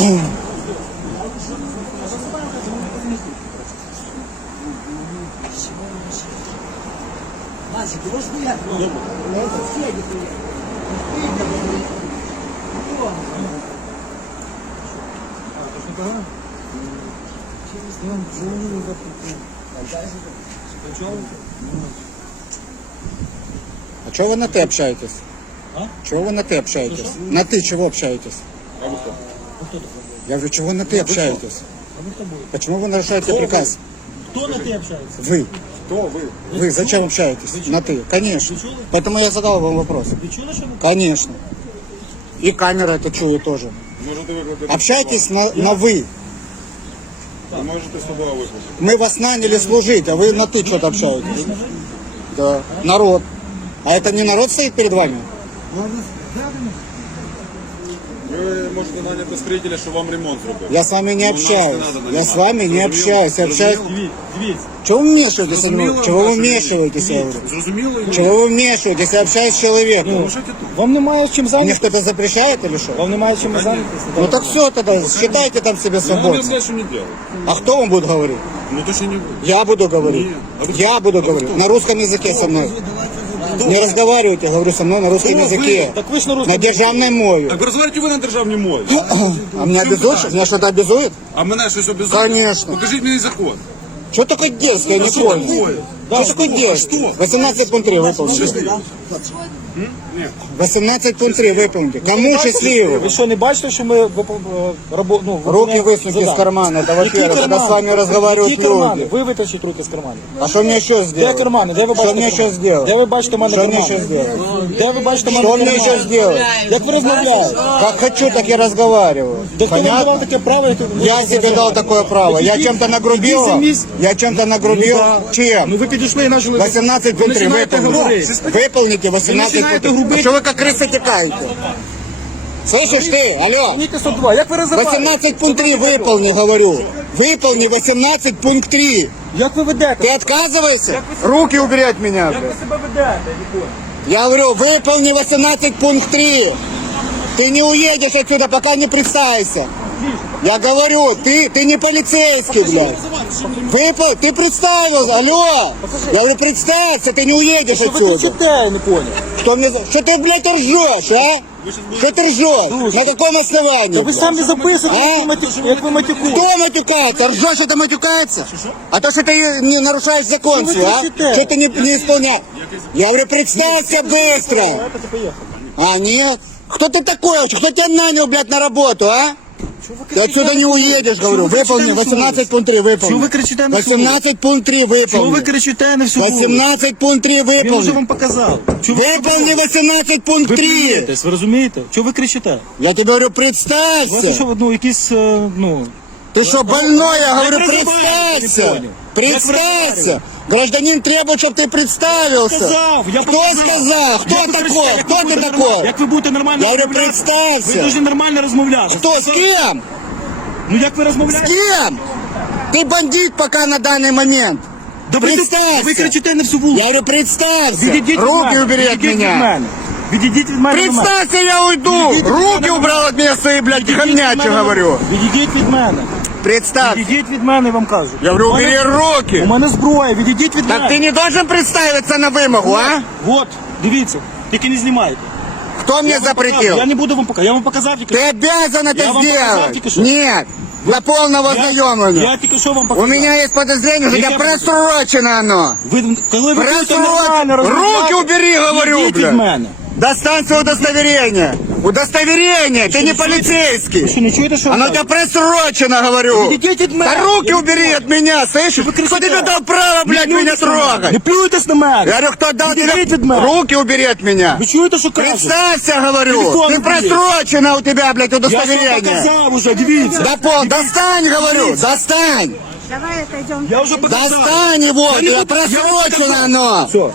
А чего вы на ты общаетесь? А? Чего вы на ты общаетесь? На ты чего общаетесь? Я говорю, чего на ты общаетесь? А вы кто будете? Почему вы нарушаете приказ? Кто на ты общается? Вы. Хто ви? Вы зачем общаетесь? На ты. Конечно. Поэтому я задал вам вопрос. Чули, ви Конечно. И камера это чует тоже. Можете викликати. Общайтесь на, на вы. Ви можете викликати. Мы вас наняли служить, а вы на ты что-то общаетесь. Да. Народ. А это не народ стоит перед вами? Ви можете наняти строителя, що вам ремонт зробив. Я с вами не Ну, нас общаюсь. не надо Я нанимать. с вами не Зрозуміло? общаюсь. Я общаюсь. Зрозуміло? Дивіться, Чего вы вмешиваетесь? я Зрозуміло говорю? Чего вы ваше вмешиваетесь? Я говорю? Зрозуміло? Чего вы вмешиваетесь? Я общаюсь с человеком. Можете тут. вам немає чим Мне зайнятися? кто-то запрещает или что? Вам немає чим зайнятися? Ну так все тогда, считайте там себе Я вам свободным. знаю, що не делать. А кто вам будет говорить? Ну то ще не ви. Я буду говорить. Нет. А вы Я буду говорить. На русском языке со мной. Не разговаривайте, говорю, со мной на русском Кто языке. Вы? Так вы ж на русском На державной мове. Так ви розмовляєте ви на державній мове? А, а, а меня обязуют? Меня что-то обязуют? А мене щось обязує? Конечно. Покажіть мне закон. Что такое дерзкое, не понял? Что такое детское? 18.3 выполнили. Пошли. 18.3 виповнити. Кому счастливо? Ви що не бачите, що ми випо- ну, Руки виконуємо высуньте из кармана, да, Які во-первых, когда с вами разговаривают Які кармани? люди. Ви витащіть руки з карманів. А что мне еще Де сделать? кармани? Де ви бачите? Що мені ще зробити? Де ви бачите мене Що мені кармани? зробити? Де ви бачите мене Что мне кармани? еще сделать? Як ви розмовляєте? Как хочу, так и разговариваю. Де хто вам давав Понятно? таке право, яке ви Я можете себе дал такое право. Я чем-то нагрубил? Я чем-то нагрубил? Ну, Чем? Ну ви підійшли і почали... 18.3 начинаєте виповните. говорити. Виповните 18.3 починаєте пункт 3. грубити. А что вы как крыса текаете? Слышишь ты? Алло. Віки 102, як ви розмовляєте? 18 пункт 3 выполни, говорю. Выполни 18 пункт 3. Як ви ведете? Ты отказываешься? Руки убери от меня, Як блядь. ви себе ведете? Я не понял. Я говорю, выполни 18 пункт 3. Ты не уедешь отсюда, пока не представишься. Я говорю, ты, ты не полицейский, блядь. Выпол... Ты представился, алло. Я говорю, представься, ты не уедешь Що ви отсюда. кричите, я не понял. Что мне... за- Что ты, блядь, ржешь, а? Что ты ржешь? На каком основании? Та ви блядь? самі записуєте, А? як ви матюку- як ви матюкуєте. Кто матюкается? Ржешь, это матюкается? А то, что ты не нарушаешь закон, Что вы всё, а? кричите? Что ты не, не исполняешь? Я говорю, представься быстро. Давайте поїхали. А, нет? Кто ты такой вообще? Кто тебя нанял, блядь, на работу, а? Ты отсюда не уедешь, говорю. вы кричите Выполни, на всю 18 пункт 3 выполни. Чего вы кричите на всю 18 пункт 3 Чого ви выполни. кричите на всю вулицю? 18 пункт 3 Я вже выполни. вам показав. Чого ви Выполни 18 пункт Ви 3. плюєтесь, ви розумієте? Чого ви кричите? Я тебе говорю, У вас представься. що, ну, якісь, е, ну... Ты что, больной? Я говорю, вы разговариваете, не представься. понял. Как вы Представься. разговариваете? Гражданин требует, чтобы ты представился. Сказав, я Кто показав. сказал? Кто Як ви такой? кричите, як Кто ви ты будете такой? норма- Як ви будете нормально Я говорю, розмовляти? представься. Ви повинні нормально розмовляти. Кто, с кем? Ну як ви С розмовляєте? кем? Ты бандит пока на данный момент. Да ви, Представься. ви кричите на всю Я вулицю. говорю, представься. Відійдіть від Руки мене. убери от Відійдіть від меня. мене. Відійдіть від мене. до мене. Представься, я уйду. Відійдіть від Руки мене. убрал от меня свои, блядь, Відійдіть від хомячи, мене. говорю. Відійдіть від мене. Представь. Відійдіть від мене, я вам кажу. Я говорю, У мене- убери руки. У мене зброя, відійдіть від Так мене. ты не должен представиться на вымогу, а? Вот, дивіться, тільки не знімайте. Кто мне Я вам показав, запретил? Я не буду вам показати, я вам показав тільки. Ты обязан это Я вам показал сделать. только что. Нет. Для полного Я, ознакомления. я тільки що вам У показав. меня есть подозрение, что у тебя Я- просрочено оно. Ви, коли ви будете нормально Просрочено. розмовляти, Руки убери, говорю, відійдіть від блядь. мене. Достань свое удостоверение. Удостоверение, ты не что, полицейский. Ви що, не чуєте, що Оно у я тебя кажу? просрочено, говорю. Відійдіть від мене. Да руки убери от меня, слышишь? Вы кричите. Кто тебе дал право, блядь, Не меня плюйтесь на мене. трогать? Не плюйтесь на мене. Я говорю, кто дал Відійдіть тебе... від мене. Руки убери от меня. Ви чуєте, що кажуть? Представься, говорю. Телефон Ты убери. просрочено у тебя, блядь, Я ж вам удостоверение. показав уже, дивіться. Да пол, достань, говорю, достань. Давай отойдем. Я вже показав. Достань его, Я не я буду- я вам просрочено показав. оно. Все.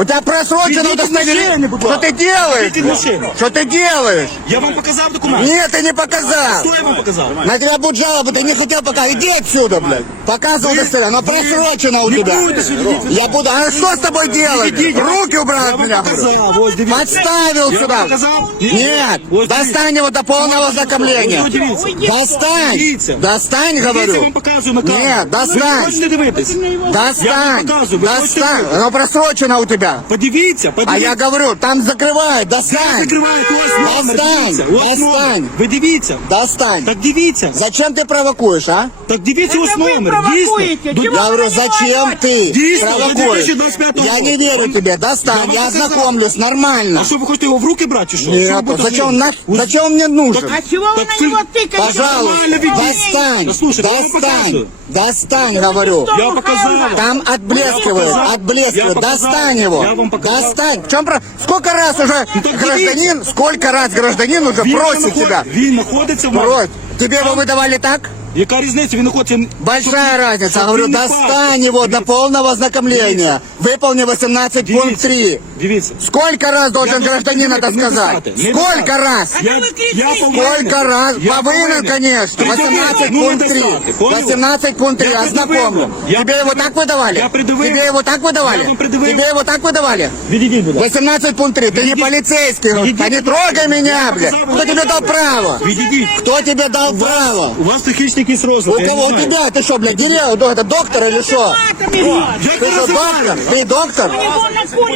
У У тебя просрочено Идите в удостоверение. машину, будь Что ласка. ты делаешь? Идите в машину. Что ты делаешь? Я вам показав документ. Нет, ты не показал. Що я вам показав? На тебя будет жалоба, ты не хотел пока. Иди отсюда, блядь. Показывай удостоверение. Оно просрочено у не тебя. будете свидетелем. Я буду. А что с тобой делать? Ідіть. Руки убрал Я от вам меня. блядь. показав. Ось дивіться. Подставил Я сюда. вам показав? Нет. Ось дивіться. Достань его до полного ознакомления. Ось дивіться. Достань. Дивіться. Достань, Дивіться, я говорю. вам показую на камеру. Нет, Ви не достань. хочете дивитись? Я Достань. вам показую, ви хочете Достань. дивитись? Оно просрочено у тебя. Подивіться, А подивіться. я говорю, там закрывай. Зараз Достань. закриваєте ось номер, Достань, дивіться. Ось номер. достань. Ви дивіться. Достань. Так дивіться. Зачем ты провокуешь, а? Так дивіться ось Це ви номер. провокуєте. Дійсно. Чому Я говорю, ви не зачем говорите? ты Дійсно, провокуешь? 2025 Я року. не верю тебе. Достань, Я вам я показав. ознакомлюсь нормально. А що, ви хочете його в руки брати, чи що? Що ви Нет, будете зачем, робити? на... Ось- зачем он мне нужен? А чего вы Так на ты- него тыкаете? Пожалуйста, нормально ведите. достань, Да слушай, я вам достань, показываю. достань, говорю. Я показав. Там отблескивает, Я показал. отблескивает. Я показал. Достань его. Я вам показал. Достань. В чем про... Сколько раз уже так гражданин, сколько раз гражданин уже Він просит наход- тебя? Він знаходиться в. Просит. Тебе его выдавали так? Яка різниця? Він знаходиться... Большая разница. чтоб Говорю, він не достань пав. его до полного ознакомления. Выполни 18 пункт Дивіться. 3. Дивіться. Сколько раз должен должен гражданин это не сказать? писати, не Сколько писати. раз? Я, я повинен. Сколько раз? Я Повинен, повинен. конечно. Придивив. 18 Ну, пункт 3. недостатки, понял? 18 пункт 3. Я придивив. Ознакомлен. Я Тебе его придивив. так выдавали? Я придивив. Тебе его так выдавали? Я вам придивив. Тебе его так выдавали? Відійдіть, будь ласка. 18 пункт 3. Ты не Відійдіть. полицейский. Відійдіть. Да не трогай меня, Я блядь. показав. Кто тебе дал право? Відійдіть. Кто тебе дал право? У вас технічний якийсь У розлад. я не кого? У знаю. тебя? Ты что, блядь, деревья? Это доктор или что? Як Ты ви что, називаєте? доктор? Ты доктор?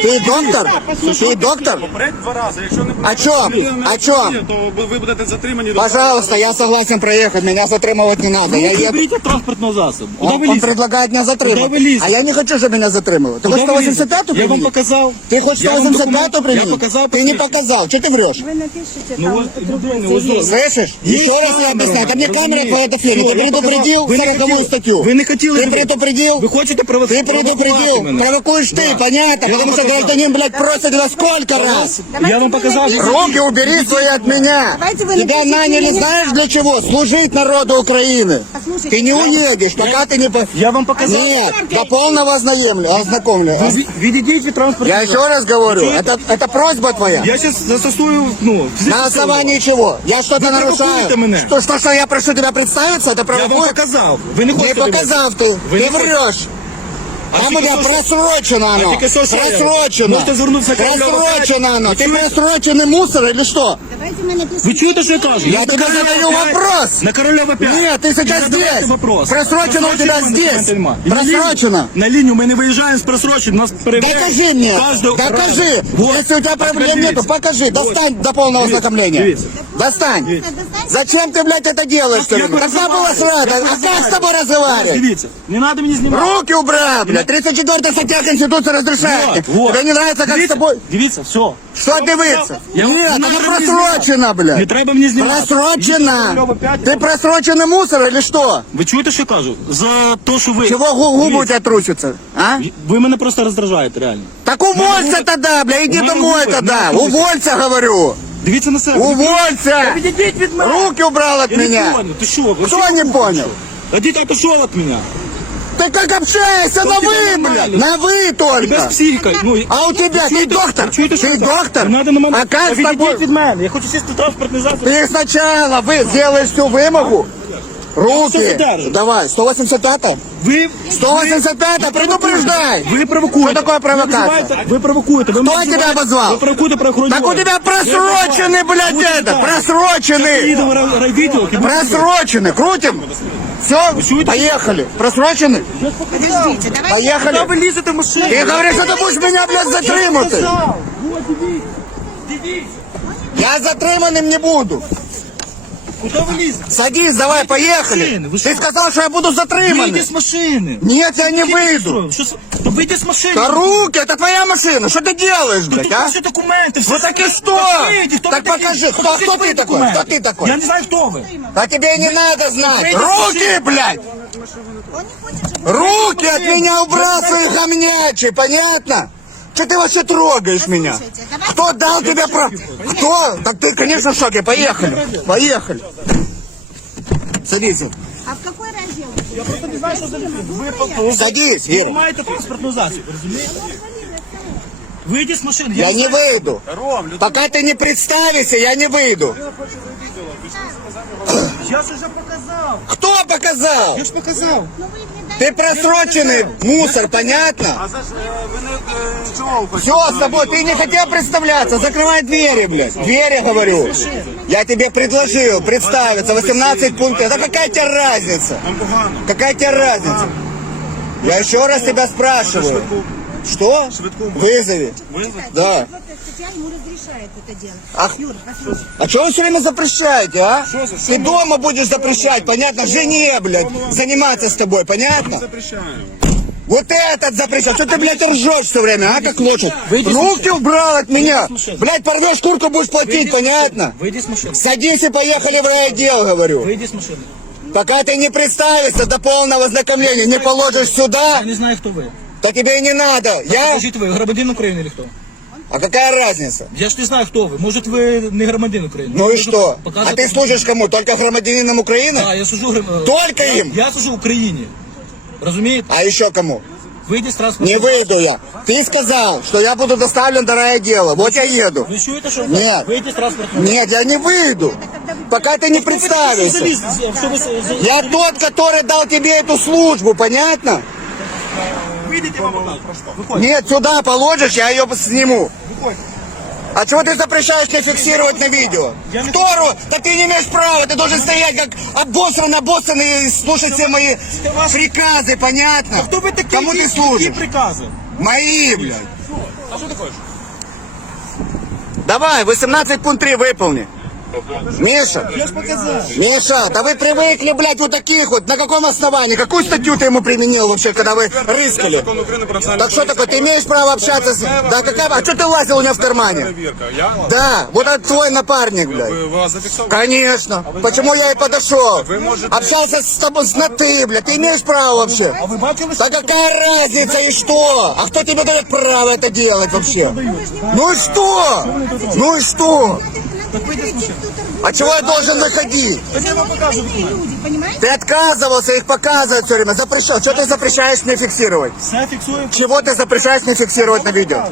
Ты доктор? Ты доктор? Попередь два рази. Якщо не О чем? О чем? то ви будете затримані до Пожалуйста, я согласен проехать, меня затримывать не надо. Я Ну, еду. Беріть транспортного засобу. Куди Он, ви он лізете? предлагает меня Куда вы затримать. лезете? А я не хочу, чтобы меня затримывали. Ты Куди хочешь ви лізете? 185-ю Я вам применить? показав. Ты хочешь Я вам 185-ю документ- применить? Я показав. Ты не посвідчення. показал. Что ты врешь? Вы напишите Ну там вот, другое ну, вот заявление. Слышишь? Есть Еще раз я камера, объясняю. Ко мне камера разумеется. твоя дофига. Всё, Ты я предупредил показал. Вы не 40 хотели- статью. Вы не хотели Ты дивитися. предупредил? Ви хочете провести? Ты предупредил. Провокуешь ты, понятно? Я Потому вам что показал. гражданин, блядь, просит тебя сколько раз? Я вам показав. Руки убери свои от меня. Давайте вы Тебя напишите наняли мне. знаешь для чего? Служить народу Украины. Послушайте, Ты не я- уедешь, пока ты не... по- Я вам показав. Нет, до полного ознакомления. ознакомления. Ви Відійдіть від транспортного Я еще раз говорю, это, это просьба твоя. Я сейчас застосую, ну, На основании чего? Я что-то Вы нарушаю. провокуете меня. Что, что, что я прошу тебя представиться? Это Я вам показав. Ви не Не хочете показав ти. Ви Ти хочете. врешь. А Там тільки буде що- просрочено А оно. тільки що що я? Просрочено. Можете звернутися на Кремльова Просрочено п'ять. оно. Ви Ты чуєте? просроченный мусор или что? Давайте мы напишем. Ви чуєте, що я кажу? Я на тебе Корольова задаю п'ять. вопрос. На Корольова 5. Нет, ты сейчас здесь. Вопрос. Просрочено у тебя Просрочено здесь. документа нема. І на лінію- Просрочено. На лінію ми не виїжджаємо з просроченням. Нас перевіряють. Докажи мне, Каждого- докажи. Вот. Если у тебя А проблем теперь нету, дивіться. покажи. Достань до полного Дивіться, ознакомления. дивіться. Достань. Зачем ты, блядь, это делаешь? Як ви Когда было розмовляєте? сразу? Як ви А как с розмовляєте? тобой разговаривать? Дивіться, не треба мені знімати. Руки убрал, блядь. 34 статья Конституции разрешает. Вот, вот. Тебе не нравится, как с Дивіться, тобой... Дивіться, все. Что дивиться? Я- Нет, не это надо мені просрочено, знімати. блядь. Не треба мені знімати. Просрочено. Корольова п'ять. Ты просроченный мусор или что? Ви чуєте, що я кажу? За те, що ви... Чего гу- губы у Дивіться, тебя трусятся? А? Ви мене просто роздражаєте, реально. Так уволься тогда, бля, иди У мене домой губы, тогда. не трусятся. Уволься, говорю. Дивіться на себе. Уволься. Відійдіть від мене. Руки убрал от Я не меня. понял, ты что? вы Кто что? не понял? Один отошел от меня. Ты как общаешься на тебя вы, нормально. блядь. На вы Без только. психикой. Ну, А у тебя, ты доктор? Чуєте, що Ты я кажу? доктор? Не надо на мене. А как с тобой? Відійдіть від мене. Я хочу сісти в транспортний засіб. Ты сначала вы сделаешь всю вымогу. Руки. задержу. Давай, 185 Ви... 185 предупреждай. Ви провокуєте. Що таке провокація? Ви називаєте- Ви провокуєте. Ви Хто мене тебе називаєте- обозвав? Ви провокуєте правоохоронні Так у органи. тебя просроченный, блядь, Будете это, так. просроченный. Їдемо в рай- райвідділок і будемо- Просроченный, крутим. Все, чуете? поехали. Просроченный? Подождите, давайте. Поехали. Куди ви лізете в машину? Ты говоришь, что ты будешь меня, блядь, затримати. Вот, дивіться. Дивіться. Я затриманным не буду. Куди ви лізете? Садись, давай, поехали. машины, вы Ты что? сказал, что я буду Вийди затриманный. з машини. Нет, я не выйду. Що с- То вийди з машини. Да руки, это твоя машина. Что ты делаешь, Та блядь, тут а? всі документи. все Ну так і все. що? Так вийди, хто Так ви такі? покажи, хто- Покажіть хто свої ти такой? документи. Хто ти такой? Я не знаю, хто ви. А тебе и не надо знать. выйди с Руки, машины. блядь! Он не хочет, чтобы... Руки от меня убрал свои гомнячи, понятно? Что ты вообще трогаешь меня? Послушайте, давайте- Кто дал тебе право? Кто? Так ты, конечно, в шоке. Поехали. Поехали. Садись. А в какой раздел? Я просто не знаю, що за люди. Ви по- Садись, Ви Ира. маєте транспортну засіб, розумієте? Вийди з машини. Я не знаю. выйду. Ром, людина Пока ты не представишься, я не выйду. хоче до відділу. Пішли сказати. Я ж уже показав. Кто показал? Я ж показав. Ну вы мне ты просроченный мусор, понятно? А це ж е, ви не е, чого ви Все с тобой, ты не хотел представляться, закрывай двери, блядь. Двери, говорю. Я тебе предложил представиться, 18 пунктов. Да какая тебе разница? Нам погано. Какая тебе разница? Я еще раз тебя спрашиваю. Что? Вызови. Да. Вот статья ему разрешает это делать. Ах. Юра, послушай. А что вы все время запрещаете, а? Что за- Ты дома будешь запрещать, понятно? Жене, блядь, заниматься с тобой, понятно? Вот этот запрещал. Что ты, блядь, ржешь все время, а, как лошадь? Руки убрал от меня. Блядь, порвешь куртку, будешь платить, понятно? Вийди з машини. Садись и поехали в райотдел, говорю. Вийди з машини. Пока ты не представишься до полного знакомления, не положишь сюда, Я не знаю, хто ви. то тебе и не надо. Я? Скажіть ви, громадянин України чи хто? А какая разница? Я ж не знаю, хто ви. Може, ви не громадянин України. Ну и Можу что? А показати- ты служишь кому? Только громадянином Украины? Так, я служу гром- Только їм? Я служу Україні. Розумієте? А еще кому? Вийди з транспорту. Не выйду я. Ты сказал, что я буду доставлен до райотдела. Вот я еду. Ви чуєте, що Ні. Вийди з транспорту. Нет, я не выйду. Пока ты не представишься. Що ви за- Я тот, который дал тебе эту службу, понятно? Вийдіть, я вам покажу. Виходь. Нет, сюда положишь, я ее сниму. А чего ты запрещаешь мне фиксировать на видео? Я не- Кто? ру- Да ты не имеешь права, ты должен стоять как обосран, обоссанный и слушать все мои приказы, понятно? Хто ви такий? Кому ты Які- служишь? Які прикази? Мои, блядь. А що ти хочеш? Давай, 18 пункт 3 выполни. Миша, Я ж показав. Миша, да вы привыкли, блядь, вот таких вот. На каком основании? Какую статью ты ему применил вообще, когда вы рыскали? Закон України про національну Так что поліцію. такое, ты имеешь право общаться с... Да какая... А что ты лазил у меня в кармане? Перевірка. Я? Да, вот это твой напарник, блядь. Ви вас зафіксовано? Конечно. Почему я и подошел? Вы можете- Общался с тобой на ты, блядь. Ты имеешь право вообще? А ви бачили, Да какая разница и что? А кто тебе дает право это делать вообще? Ну и что? Ну и что? А чего я должен выходить? Я вам покажу документ. Люди, понимаете? Ты отказывался их показывать все время. Запрещал. Что ты запрещаешь мне фиксировать? Все. Чего ты запрещаешь мне фиксировать на видео?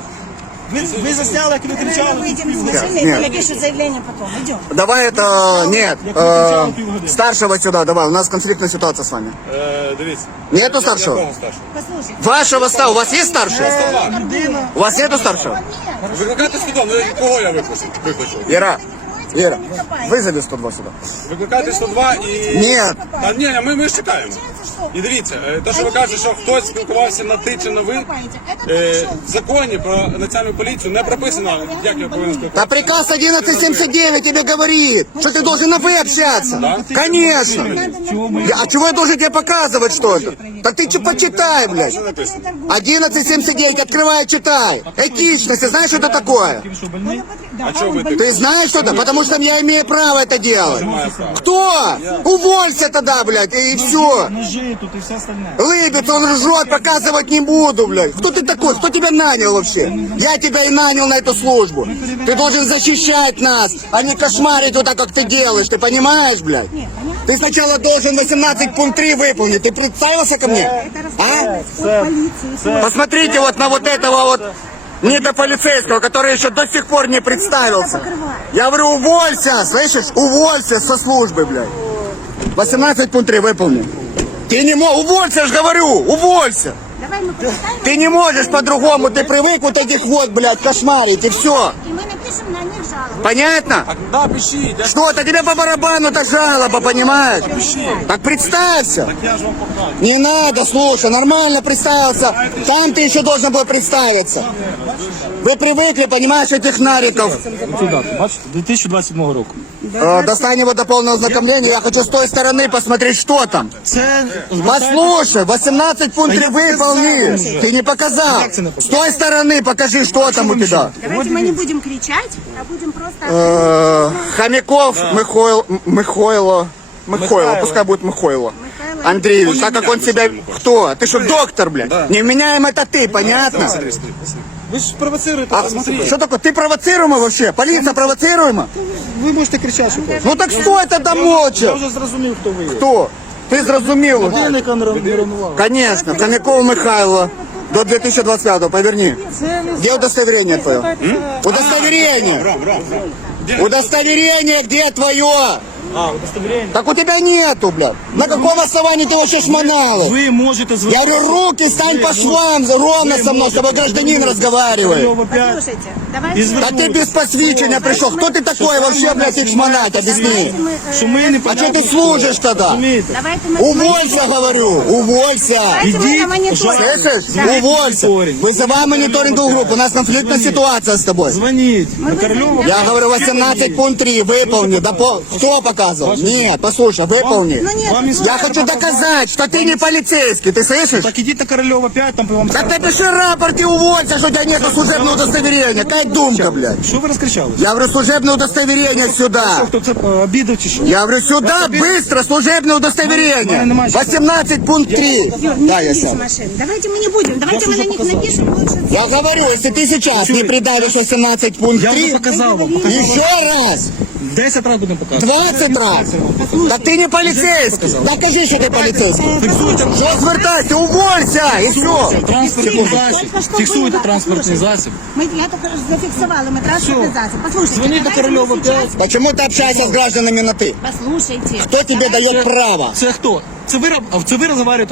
Ви, ви засняли, як ви Мы кричали. выйдем из машины Нет. и напишет заявление потом. Идем. Давай это... Нет. э, старшего сюда, давай. У нас конфликтная ситуация с вами. Е, дивіться. Нету старшего? Якого старшого? Послушай. Вашего ста, у вас есть старший? Людина. У вас нету старшего? Викликайте 102, ну кого я викличу? Вера, Вера, вызови 102 сюда. Викликайте 102 і... Нет. Та ні, ми, ми ж чекаємо. І дивіться, е, те, що ви кажете, що хтось спілкувався на ти чи на ви, е, в законі про національну поліцію не прописано, як я повинен спілкуватися. Да приказ 1179 тебе говорит, что ты должен на вы общаться. Конечно. Я- А чего я должен тебе показывать что-то? Да ты че почитай, блядь. 1179, открывай, читай. Этичность, ты знаешь, что это такое? Больний? А так? Ты знаешь что-то? Потому что я имею право это делать. Кто? Уволься тогда, блядь, и все. Ножи тут і все остальне. Лыбец, он ржет, показывать не буду, блядь. Кто ты такой? Кто тебя нанял вообще? Я тебя и нанял на эту службу. Ты должен защищать нас, а не кошмарить вот так, как ты делаешь. Ты понимаешь, блядь? Ты сначала должен 18 пункт 3 выполнить. Ты представился ко мне? А? Посмотрите вот на вот этого вот недополицейского, который еще до сих пор не представился. Я говорю, уволься, слышишь? Уволься со службы, блядь. 18 пункт 3 выполни. Ты не можешь, уволься, ж говорю, уволься. Давай мы почитаем. Ты не можешь по-другому, ты привык вот этих вот, блядь, кошмарить, и все. И мы напишем на. Понятно? Да, пишіть, я, Что, это тебе по барабану это жалоба, понимаешь? Так представься. я ж вам покажу. Не надо, слушай, нормально представился. Там ты еще должен был представиться. Вы привыкли, понимаешь, этих нариков. Цю дату, бачите? 2027 року. Э, достань его до полного ознакомления. Я хочу с той стороны посмотреть, что там. Це... Послушай, 18 пункт 3 выполни. Ты не показал. С той стороны покажи, что там у тебя. Давайте мы не будем кричать, а будем просто... Э, Хомяков Михоил, М- Михойло. Михойло, пускай будет Михойло. Михайло. Андреевич, так как он себя... Кто? Ты что, доктор, блядь? Невменяем это ты, понятно? Ви ж провоцируєте. А что такое? Ты провоцируемый вообще? Полиция провоцируема? Ви можете кричати, що хочете. Ну так стой тогда Я молча. вже зрозумів, хто ви є. Кто? Ты зрозумел уже? Начальника не ранував. Конечно, Хомяков Михайло. До 2025 поверни. Где удостоверение твое? Удостоверение. Ром, Ром, Ром. Де- Удостоверение где твое? А, удостоверення. Так у тебя нету, блядь. На каком основании ты вообще шмонал? Ви можете Я звернутися. говорю, руки стань по швам, ровно со мной, с тобой гражданин разговаривает. Корольова 5. Послушайте, давайте... Из Да ты без посвящения пришел. Кто ты такой вообще, блядь, их шмонать? Объясни. Давайте мы, э, Що ми не А что ты служишь тогда? Розумієте? Давайте мы... Уволься, говорю, уволься. Давайте мы на мониторинг. Слышишь? Уволься. Вызывай мониторинговую группу. У нас конфликтная ситуация с тобой. Дзвоніть на визнаємо. Корольова. Я говорю, 18 пункт 3, выполни. Да по... Кто показывал? Нет, послушай, выполни. Ну нет, Вам послушайте, Я хочу доказать, что ты не полицейский, ты слышишь? Так ідіть на Корольова 5, там вам Так напиши рапорт и уволься, что у тебя нету служебного удостоверения. Какая думка, блядь? Що ви розкричали? Я говорю, служебное удостоверение сюда. Хто це е, обідав чи що? Я говорю, сюда быстро служебное удостоверение. 18 пункт 3. Юр, не Да, я садитесь в сам. машину. Давайте мы не будем. Давайте мы на них напишем лучше. Я говорю, если ты сейчас не придавишь 18 пункт Я вже 3, показав вам. показав вам. еще раз, 10 разів будемо показувати. 20 раз. Так ты не полицейский. Докажи, что ты полицейский. Фіксуйте Что звертайся, уволься, и все. транспортний засіб. Только что Фіксуйте было. транспортний Послушайте, засіб. Мы, я только зафиксовала, мы транспортный засіб. Послушайте, Звони до давайте мы Корольова сейчас- 5. Почему ты общаешься с гражданами на ты? Послушайте. Кто тебе дает право? Це хто? Це ви, а це ви розговорюєте